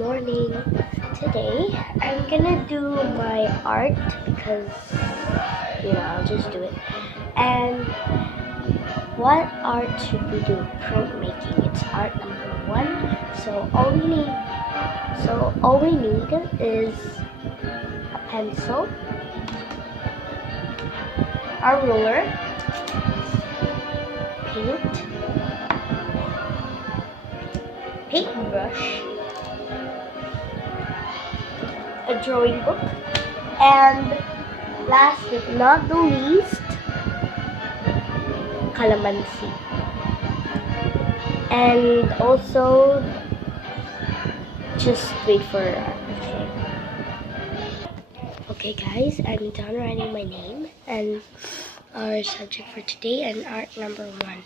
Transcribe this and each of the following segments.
morning. Today I'm gonna do my art because I'll just do it. And what art should we do? Printmaking. It's art number 1. So all we need is a pencil, a ruler, paintbrush, a drawing book, and last but not the least, kalamansi. And also, just wait for okay guys, I'm done writing my name and our subject for today and art number 1.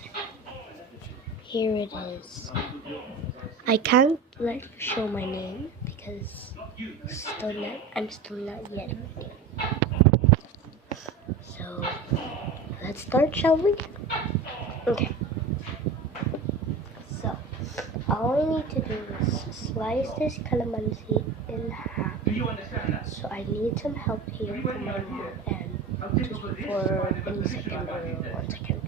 Here it is. I can't show my name because I'm still not yet ready. So let's start, shall we? Okay. So all I need to do is slice this calamansi in half. So I need some help here from my mom and just for 1 second or 1 second.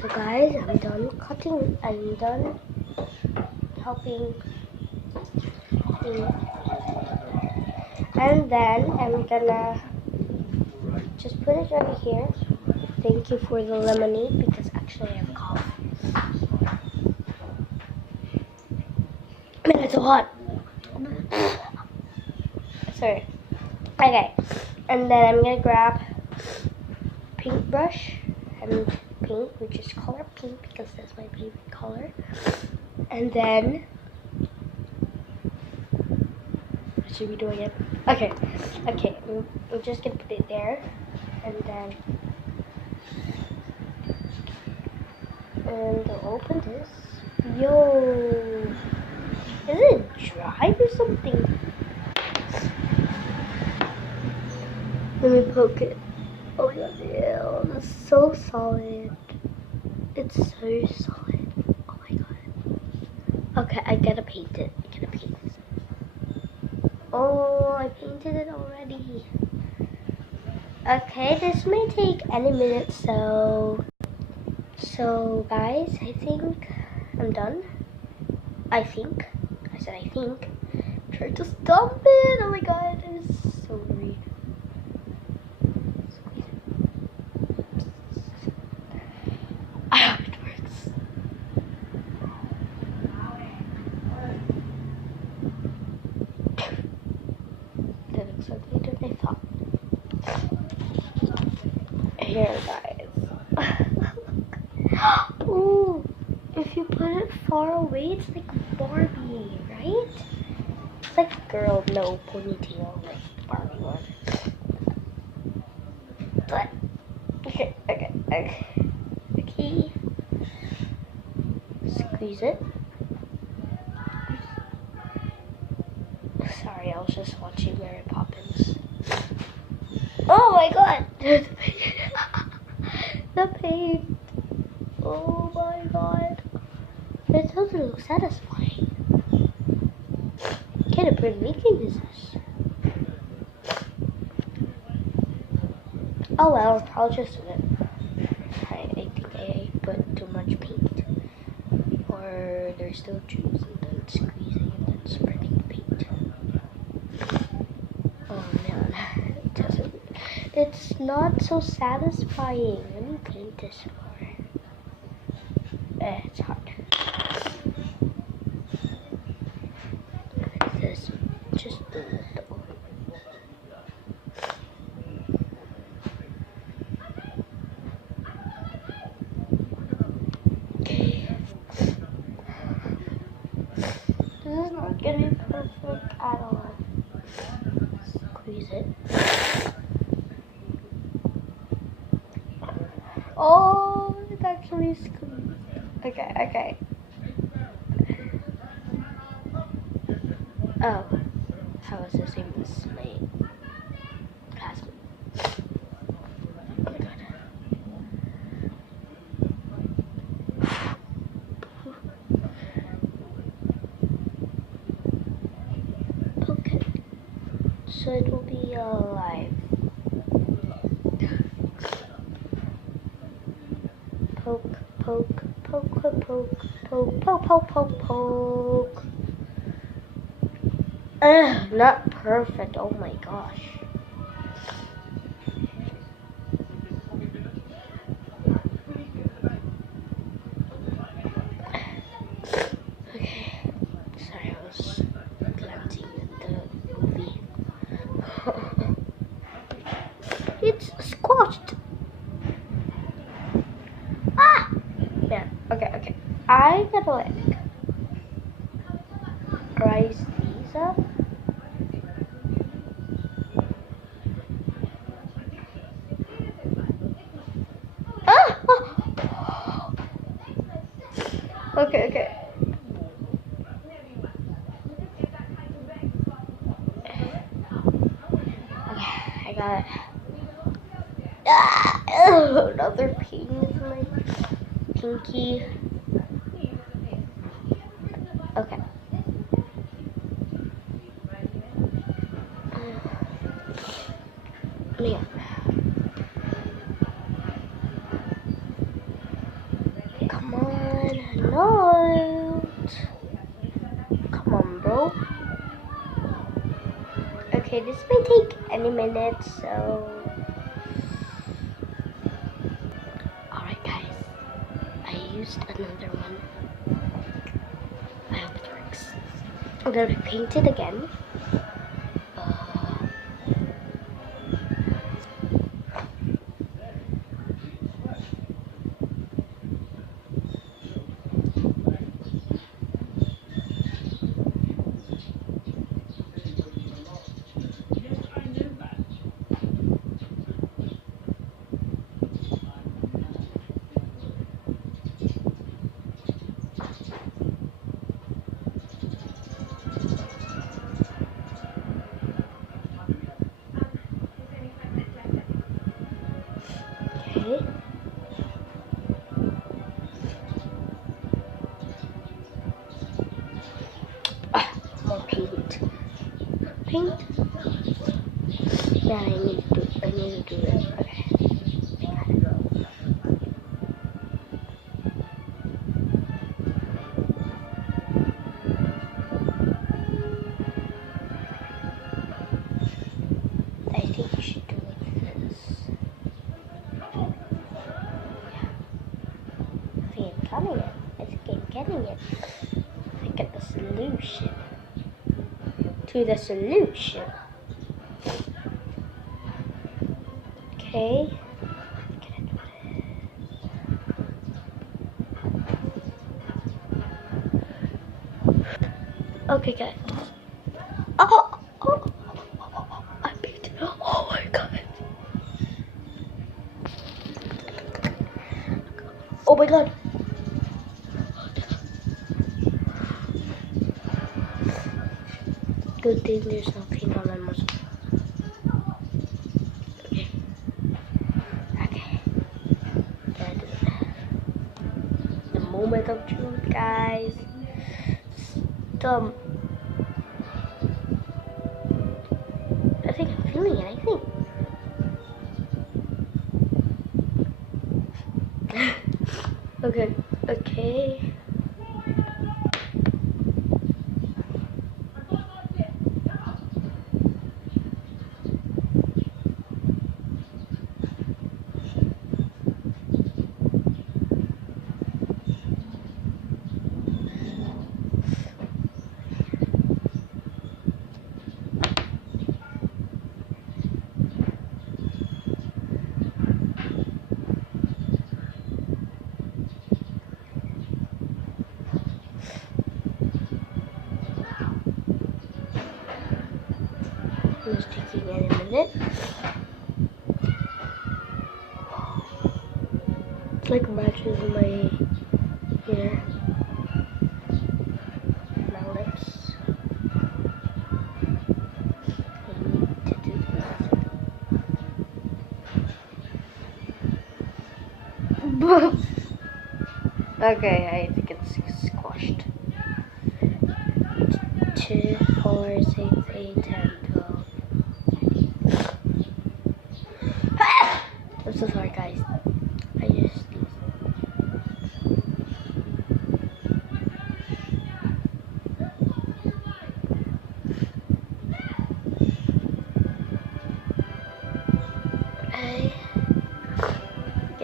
So guys, I'm done cutting. I'm done helping. And then I'm gonna just put it right here. Thank you for the lemonade because actually I have cough. Man, it's so hot. Sorry. Okay. And then I'm gonna grab paintbrush and paint, which is color pink because that's my favorite color. And then should we do it? Okay. I'm just gonna put it there, and then open this. Yo, is it dry or something? Let me poke it. Oh my god, ew, that's so solid. It's so solid. Oh my god. Okay, I gotta paint it. Oh, I painted it already. Okay, this may take any minute, so guys, I think I'm done. I said I think. Try to stop it. Oh my god, it is so weird. I hope it works. That looks ugly than I thought. Here, guys. Ooh, if you put it far away, it's like Barbie, right? It's like a girl, no ponytail, like Barbie one. But okay. Squeeze it. Sorry, I was just watching Mary Poppins. Oh my god! The paint. Oh my god. It doesn't look satisfying. What kind of printmaking is this? Oh well, I'll just do it. I think I put too much paint. Or there's still juice and then squeezing and then spreading the paint. Oh man, it's not so satisfying. Let me paint this more. It's hard. This just do it. Okay. This is not getting perfect at all. Squeeze it. Oh, it's actually squeezed. Okay. Oh, how is the same as my classmate? Oh my god. so it will be alive. Poke, poke, poke, poke, poke, poke, poke, poke, poke. Ugh, not perfect. Oh my gosh. Okay. Sorry, I was glancing at the movie. It's squashed. Ah! Yeah. Okay. I gotta like rise these up. Ah! Okay. I got it. Ah! Another pain in my pinky. Okay. Yeah. Come on, note. Come on, bro. Okay, this may take any minute, so. Alright, guys. I used another one. I hope it works. I'm gonna paint it again. Okay. More paint. Paint? Yeah, I need to do it. Okay. I think you should do like this. Yeah. I think I'm getting it. I get the solution. To the solution. Okay. Okay, guys. Oh, I picked it. Oh my god. Oh my god. Good thing there's no paint on my muscle. Okay. Gotta do it. The moment of truth, guys. I think I'm feeling it, Okay. It's taking any minute. It's like matches my hair, my lips. I need to do this. Okay, I think it's squashed. 2, 4, 6, 8, 10, 12.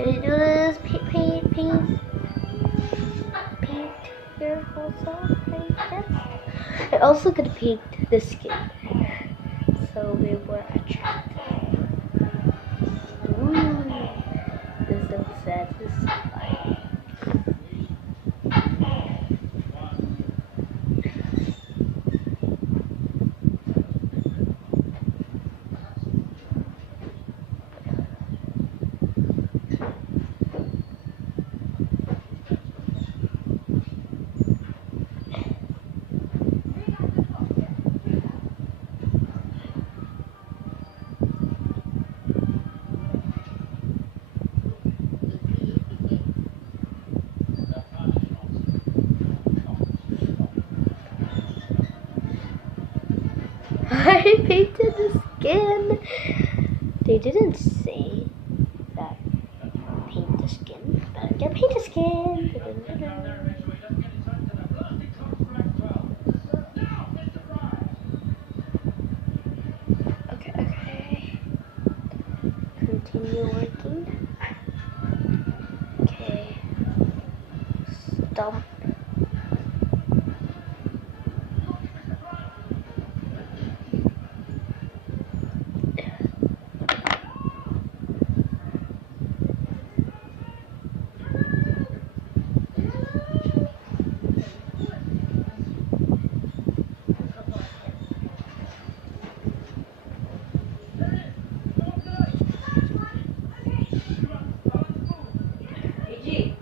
gonna do this. Paint here also, I guess. I'm also gonna paint the skin, so we more attractive. Ooh, this looks satisfying. I painted the skin. They didn't say that paint the skin, but I'm gonna paint the skin. Okay. Continue working. Okay. Stump.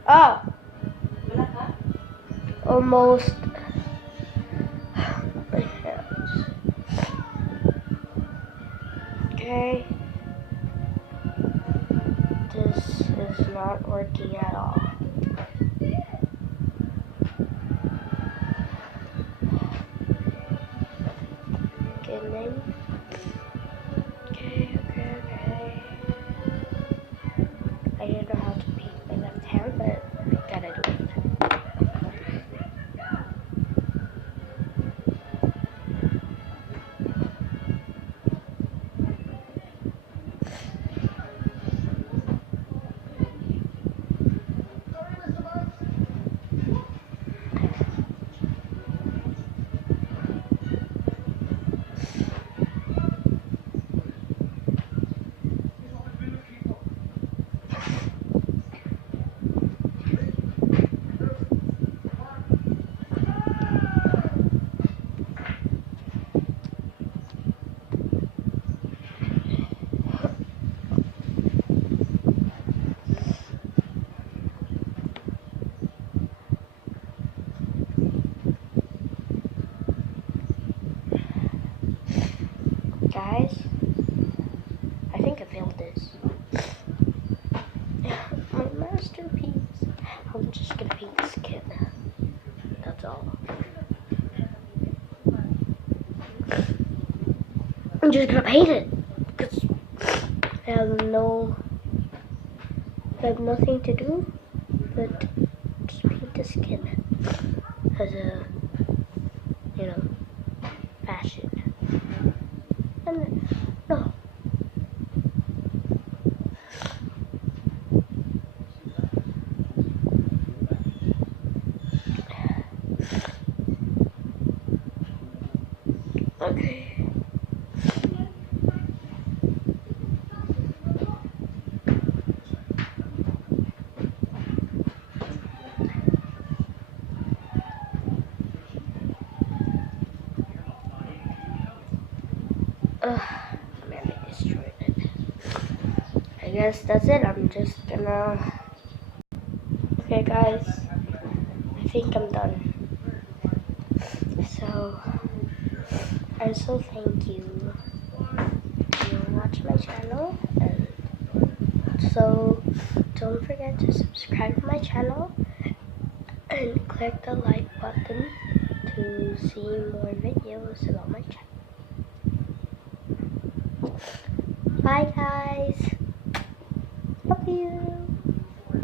Ah! Almost. My hands. Okay. This is not working at all. Beginning. Okay. I didn't know how to paint my left hand, but I gotta do it. Guys, I think I failed this. My masterpiece. I'm just gonna paint the skin. That's all. I'm just gonna paint it because I have nothing to do but just paint the skin as a, fashion. And no. Okay. Man, I destroyed it. I guess that's it. I'm just gonna. Okay, guys. I think I'm done. So, I also thank you to watch my channel, and so don't forget to subscribe to my channel and click the like button to see more videos about my channel. Bye guys. Love you.